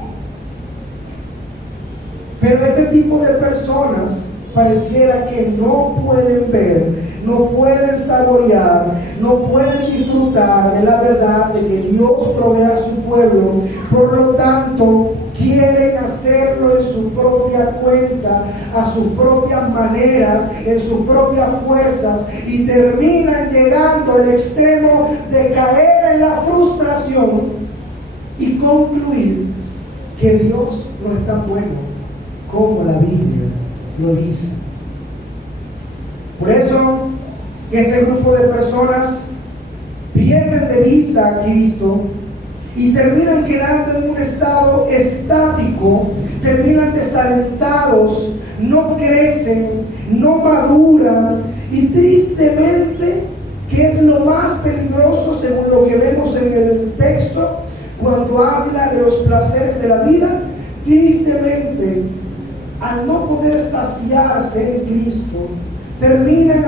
Pero este tipo de personas pareciera que no pueden ver, no pueden saborear, no pueden disfrutar de la verdad de que Dios provee a su pueblo. Por lo tanto, quieren hacerlo en su propia cuenta, a sus propias maneras, en sus propias fuerzas, y terminan llegando al extremo de caer en la frustración y concluir que Dios no es tan bueno como la Biblia lo dice. Por eso que este grupo de personas pierden de vista a Cristo y terminan quedando en un estado estático, terminan desalentados, no crecen, no maduran, y tristemente, que es lo más peligroso según lo que vemos en el texto, cuando habla de los placeres de la vida, tristemente, al no poder saciarse en Cristo, terminan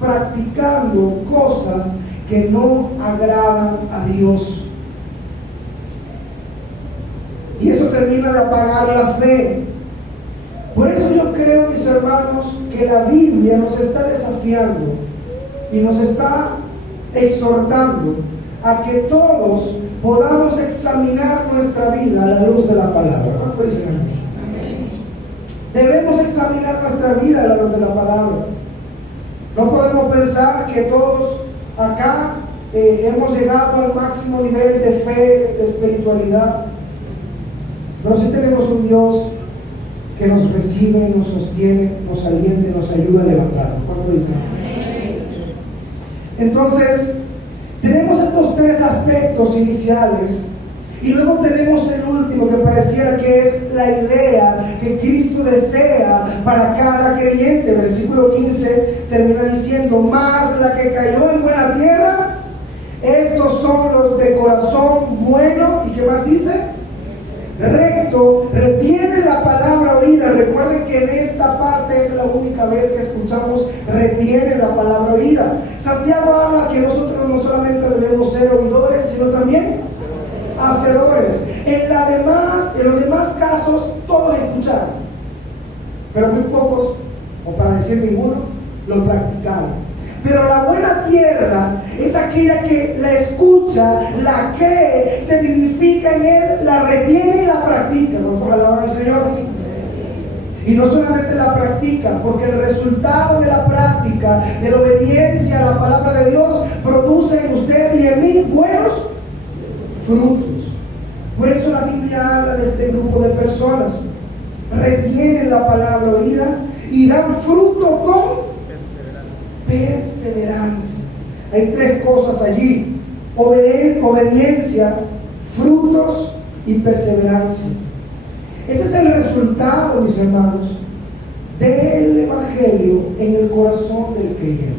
practicando cosas que no agradan a Dios. Y eso termina de apagar la fe. Por eso yo creo, mis hermanos, que la Biblia nos está desafiando y nos está exhortando a que todos podamos examinar nuestra vida a la luz de la palabra. ¿Cuánto dicen amén? Debemos examinar nuestra vida a la luz de la palabra. No podemos pensar que todos acá hemos llegado al máximo nivel de fe, de espiritualidad. Pero sí tenemos un Dios que nos recibe, nos sostiene, nos alienta, nos ayuda a levantarnos. ¿Cuánto dicen? Entonces, tenemos estos tres aspectos iniciales. Y luego tenemos el último, que pareciera que es la idea que Cristo desea para cada creyente. Versículo 15 termina diciendo: mas la que cayó en buena tierra, estos son los de corazón bueno. ¿Y qué más dice? Recto, retiene la palabra oída. Recuerden que en esta parte es la única vez que escuchamos retiene la palabra oída. Santiago habla que no son debemos ser oidores, sino también hacedores. En los demás casos, todos escucharon, pero muy pocos, o para decir ninguno, lo practicaron. Pero la buena tierra es aquella que la escucha, la cree, se vivifica en él, la retiene y la practica. ¿Cuántos alaban al Señor? Y no solamente la practica, porque el resultado de la práctica, de la obediencia a la palabra de Dios, produce en usted y en mí buenos frutos. Por eso la Biblia habla de este grupo de personas. Retienen la palabra oída y dan fruto con perseverancia. Hay tres cosas allí: obediencia, frutos y perseverancia. Ese es el resultado, mis hermanos, del Evangelio en el corazón del creyente.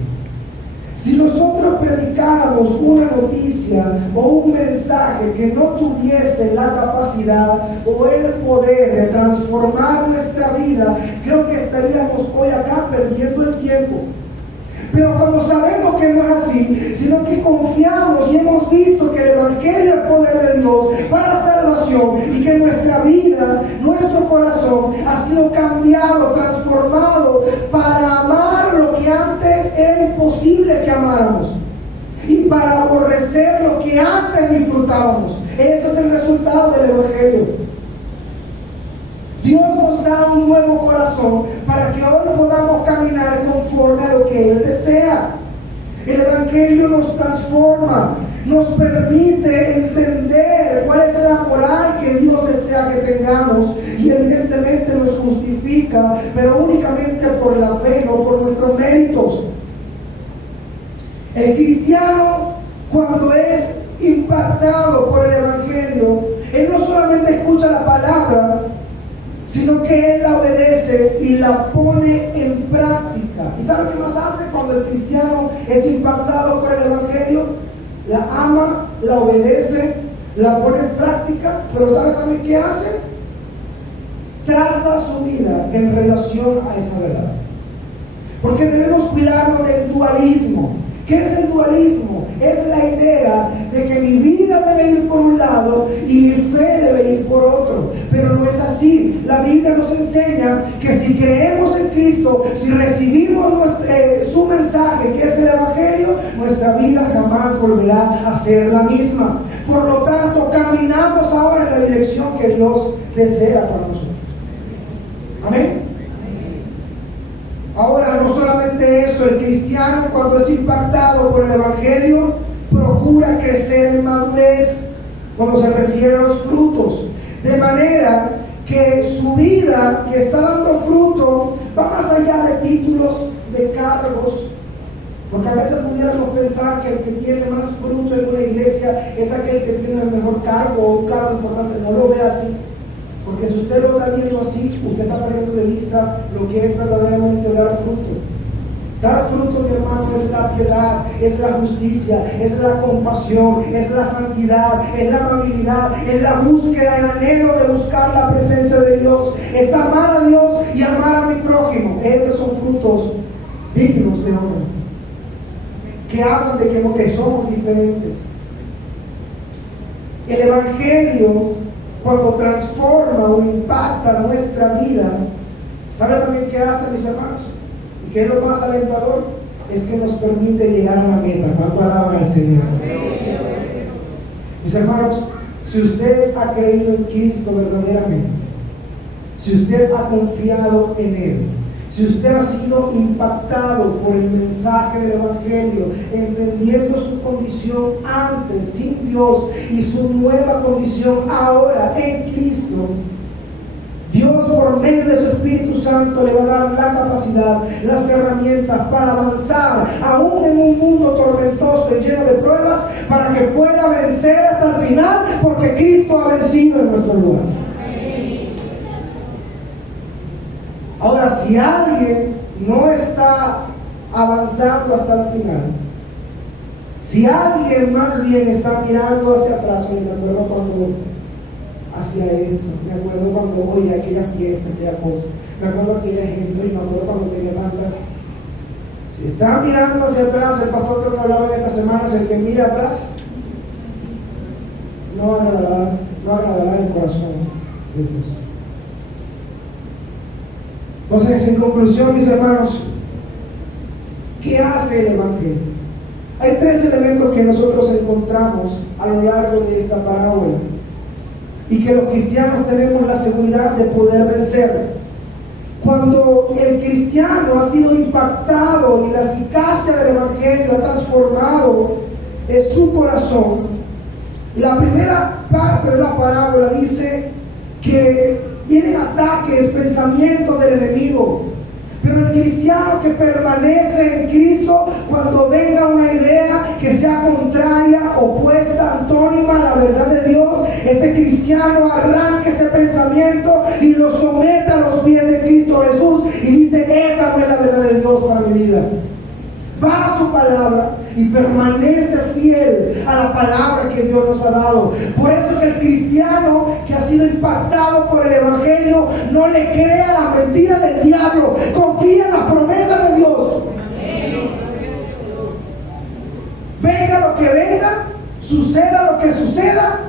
Si nosotros predicáramos una noticia o un mensaje que no tuviese la capacidad o el poder de transformar nuestra vida, creo que estaríamos hoy acá perdiendo el tiempo. Pero como sabemos que no es así, sino que confiamos y hemos visto que el Evangelio es poder de Dios para salvación y que nuestra vida, nuestro corazón ha sido cambiado, transformado para amar lo que antes era imposible que amáramos y para aborrecer lo que antes disfrutábamos. Ese es el resultado del Evangelio. Dios nos da un nuevo corazón para que hoy podamos caminar conforme a lo que Él desea. El Evangelio nos transforma, nos permite entender cuál es la moral que Dios desea que tengamos y evidentemente nos justifica, pero únicamente por la fe, no por nuestros méritos. El cristiano, cuando es impactado por el Evangelio, él no solamente escucha la palabra, sino que él la obedece y la pone en práctica. ¿Y sabe qué más hace cuando el cristiano es impactado por el Evangelio? La ama, la obedece, la pone en práctica, pero ¿sabe también qué hace? Traza su vida en relación a esa verdad. Porque debemos cuidarnos del dualismo. ¿Qué es el dualismo? Es la idea de que mi vida debe ir por un lado y mi fe debe ir por otro. Pero no es así. La Biblia nos enseña que si creemos en Cristo, si recibimos su mensaje, que es el Evangelio, nuestra vida jamás volverá a ser la misma. Por lo tanto, caminamos ahora en la dirección que Dios desea para nosotros. Amén. Ahora, no solamente eso, el cristiano, cuando es impactado por el Evangelio, procura crecer en madurez cuando se refiere a los frutos, de manera que su vida que está dando fruto va más allá de títulos, de cargos, porque a veces pudiéramos pensar que el que tiene más fruto en una iglesia es aquel que tiene el mejor cargo o un cargo importante. No lo vea así. Porque si usted lo está viendo así, usted está perdiendo de vista lo que es verdaderamente dar fruto. Dar fruto, mi hermano, es la piedad, es la justicia, es la compasión, es la santidad, es la amabilidad, es la búsqueda, el anhelo de buscar la presencia de Dios, es amar a Dios y amar a mi prójimo. Esos son frutos dignos de honra, que hablan de que somos diferentes. El Evangelio, cuando transforma o impacta nuestra vida, ¿sabe también qué hace, mis hermanos? Y que es lo más alentador, es que nos permite llegar a la meta. ¿Cuánto alaban al Señor? Mis hermanos, si usted ha creído en Cristo verdaderamente, si usted ha confiado en Él, si usted ha sido impactado por el mensaje del Evangelio, entendiendo su condición antes sin Dios y su nueva condición ahora en Cristo, Dios por medio de su Espíritu Santo le va a dar la capacidad, las herramientas para avanzar aún en un mundo tormentoso y lleno de pruebas, para que pueda vencer hasta el final, porque Cristo ha vencido en nuestro lugar. Ahora, si alguien no está avanzando hasta el final, si alguien más bien está mirando hacia atrás, me acuerdo cuando hacía esto, me acuerdo cuando oía aquella fiesta, aquella cosa, me acuerdo aquella ejemplo y me acuerdo cuando tenía tanta. Si está mirando hacia atrás, el pastor creo que hablaba en esta semana, es el que mira atrás, no agradará el corazón de Dios. Entonces, en conclusión, mis hermanos, ¿qué hace el Evangelio? Hay tres elementos que nosotros encontramos a lo largo de esta parábola y que los cristianos tenemos la seguridad de poder vencer. Cuando el cristiano ha sido impactado y la eficacia del Evangelio ha transformado su corazón, la primera parte de la parábola dice que vienen ataques, pensamientos del enemigo. Pero el cristiano que permanece en Cristo, cuando venga una idea que sea contraria, opuesta, antónima a la verdad de Dios, ese cristiano arranca ese pensamiento y lo somete a los pies de Cristo Jesús y dice: esta no es la verdad de Dios para mi vida. Va a su palabra y permanece fiel a la palabra que Dios nos ha dado. Por eso que el cristiano que ha sido impactado por el Evangelio no le cree a la mentira del diablo, confía en las promesas de Dios. Venga lo que venga, suceda lo que suceda,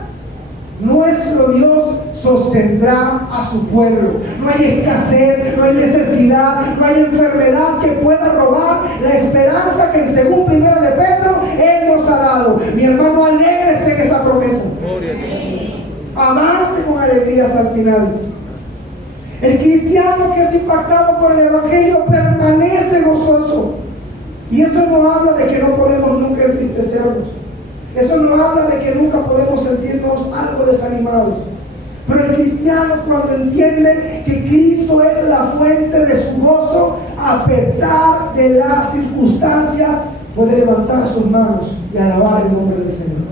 nuestro Dios sostendrá a su pueblo. No hay escasez, no hay necesidad, no hay enfermedad que pueda robar la esperanza que según 1 de Pedro Él nos ha dado. Mi hermano, alégrese en esa promesa. Avance con alegría hasta el final. El cristiano que es impactado por el Evangelio permanece gozoso. Y eso no habla de que no podemos nunca entristecernos. Eso no habla de que nunca podemos sentirnos algo desanimados. Pero el cristiano, cuando entiende que Cristo es la fuente de su gozo, a pesar de la circunstancia, puede levantar sus manos y alabar el nombre del Señor.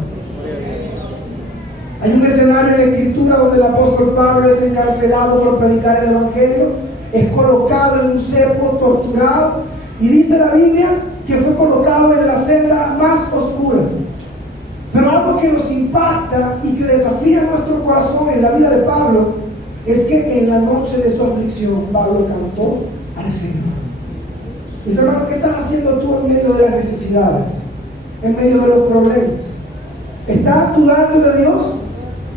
Hay un escenario en la Escritura donde el apóstol Pablo es encarcelado por predicar el Evangelio, es colocado en un cepo, torturado, y dice la Biblia que fue colocado en la celda más oscura. Pero algo que nos impacta y que desafía nuestro corazón en la vida de Pablo es que en la noche de su aflicción Pablo cantó al Señor. Dice: hermano, ¿qué estás haciendo tú en medio de las necesidades? En medio de los problemas. ¿Estás dudando de Dios?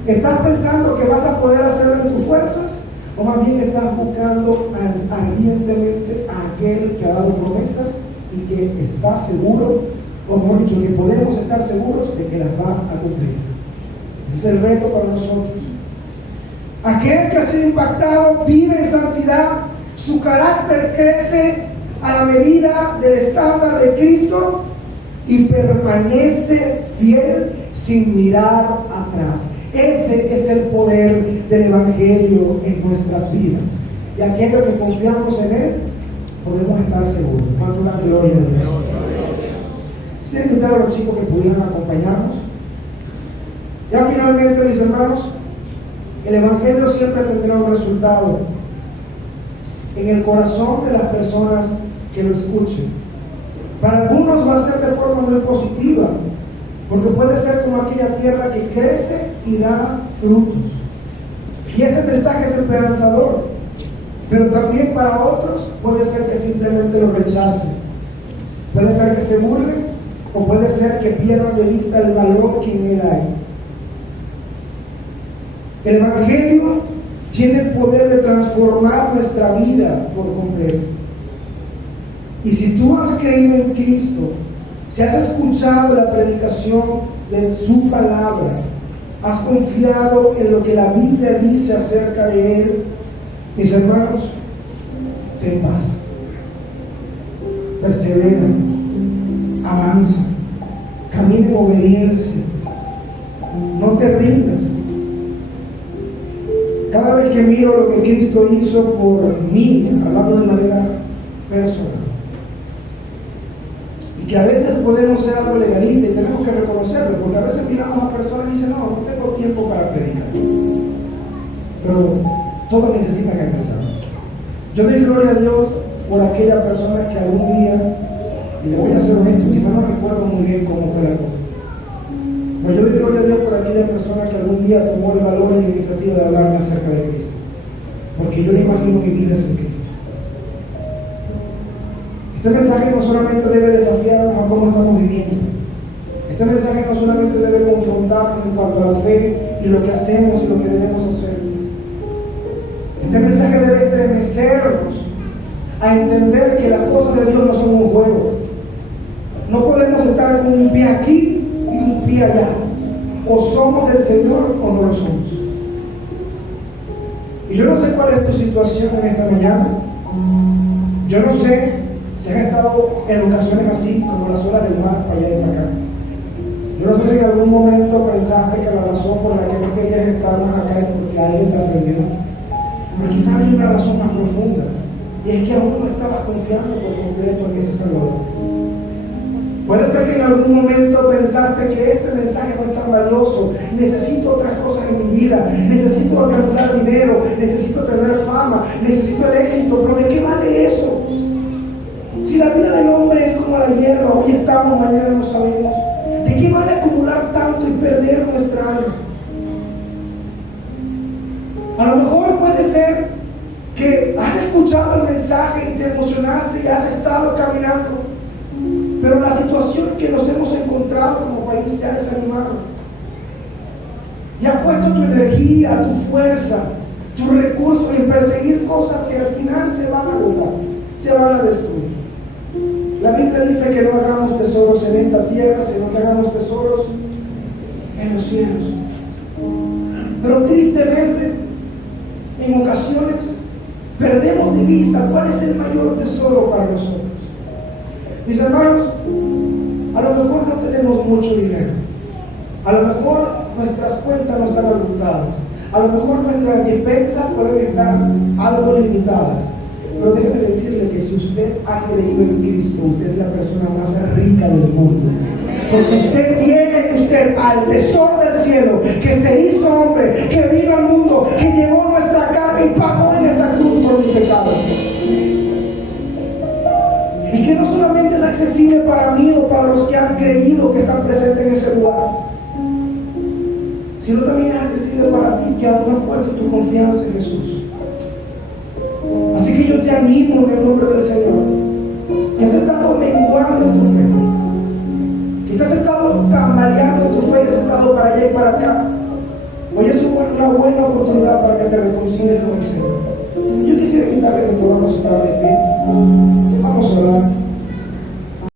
¿Estás pensando que vas a poder hacerlo en tus fuerzas? ¿O más bien estás buscando ardientemente a aquel que ha dado promesas y que está seguro, o mejor dicho, que podemos estar seguros de que las va a cumplir? Ese es el reto para nosotros. Aquel que ha sido impactado vive en santidad, su carácter crece a la medida del estándar de Cristo y permanece fiel sin mirar atrás. Ese es el poder del Evangelio en nuestras vidas. Y aquellos que confiamos en Él, podemos estar seguros. ¿Cuánto la gloria de Dios? Quisiera invitar a los chicos que pudieran acompañarnos. Ya finalmente, mis hermanos, el Evangelio siempre tendrá un resultado en el corazón de las personas que lo escuchen. Para algunos va a ser de forma muy positiva, porque puede ser como aquella tierra que crece y da frutos. Y ese mensaje es esperanzador. Pero también para otros puede ser que simplemente lo rechacen. Puede ser que se burlen, o puede ser que pierdan de vista el valor que en él hay. El Evangelio tiene el poder de transformar nuestra vida por completo. Y si tú has creído en Cristo, si has escuchado la predicación de su palabra, has confiado en lo que la Biblia dice acerca de Él, mis hermanos, ten paz, persevera, avanza, camina en obediencia, no te rindas. Cada vez que miro lo que Cristo hizo por mí, hablando de manera personal, y que a veces podemos ser algo legalistas y tenemos que reconocerlo, porque a veces miramos a personas y dicen: no tengo tiempo para predicar. Pero todos necesitan empezar. Yo doy gloria a Dios por aquella persona que algún día, y le voy a ser honesto, quizás no recuerdo muy bien cómo fue la cosa, pero yo doy gloria a Dios por aquella persona que algún día tomó el valor y la iniciativa de hablarme acerca de Cristo, porque yo le imagino mi vida sin Cristo. Este mensaje no solamente debe desafiarnos a cómo estamos viviendo. Este mensaje no solamente debe confrontarnos en cuanto a la fe y lo que hacemos y lo que debemos hacer. Este mensaje debe estremecernos a entender que las cosas de Dios no son un juego. No podemos estar con un pie aquí y un pie allá. O somos del Señor o no lo somos. Y yo no sé cuál es tu situación en esta mañana. Yo no sé si has estado en ocasiones así, como las olas del mar, para allá y para acá. Yo no sé si en algún momento pensaste que la razón por la que no querías estar más acá es porque alguien te ofendió. Pero quizás hay una razón más profunda. Y es que aún no estabas confiando por completo en ese Salvador. Puede ser que en algún momento pensaste que este mensaje no es tan valioso, necesito otras cosas en mi vida, necesito alcanzar dinero, necesito tener fama, necesito el éxito, pero ¿de qué vale eso? Si la vida del hombre es como la hierba, hoy estamos, mañana no sabemos, ¿de qué vale acumular tanto y perder nuestra alma? A lo mejor puede ser que has escuchado el mensaje y te emocionaste y has estado caminando, pero la situación que nos hemos encontrado como país te ha desanimado. Y has puesto tu energía, tu fuerza, tus recursos en perseguir cosas que al final se van a agotar, se van a destruir. La Biblia dice que no hagamos tesoros en esta tierra, sino que hagamos tesoros en los cielos. Pero tristemente, en ocasiones, perdemos de vista cuál es el mayor tesoro para nosotros. Mis hermanos, a lo mejor no tenemos mucho dinero, a lo mejor nuestras cuentas no están abultadas, a lo mejor nuestras despensas pueden estar algo limitadas, pero déjeme decirle que si usted ha creído en Cristo, usted es la persona más rica del mundo, porque usted tiene al tesoro del cielo, que se hizo hombre, que vino al mundo, que llevó nuestra carga y pagó en esa cruz por mis pecados. Y que no solamente es accesible para mí o para los que han creído que están presentes en ese lugar, sino también es accesible para ti que aún no has puesto tu confianza en Jesús. Así que yo te animo en el nombre del Señor, que has estado menguando en tu fe, quizás has estado tambaleando en tu fe y has estado para allá y para acá. Hoy es una buena oportunidad para que te reconcilies con el Señor. Yo quisiera invitarle que podamos estar de pie. Vamos a orar.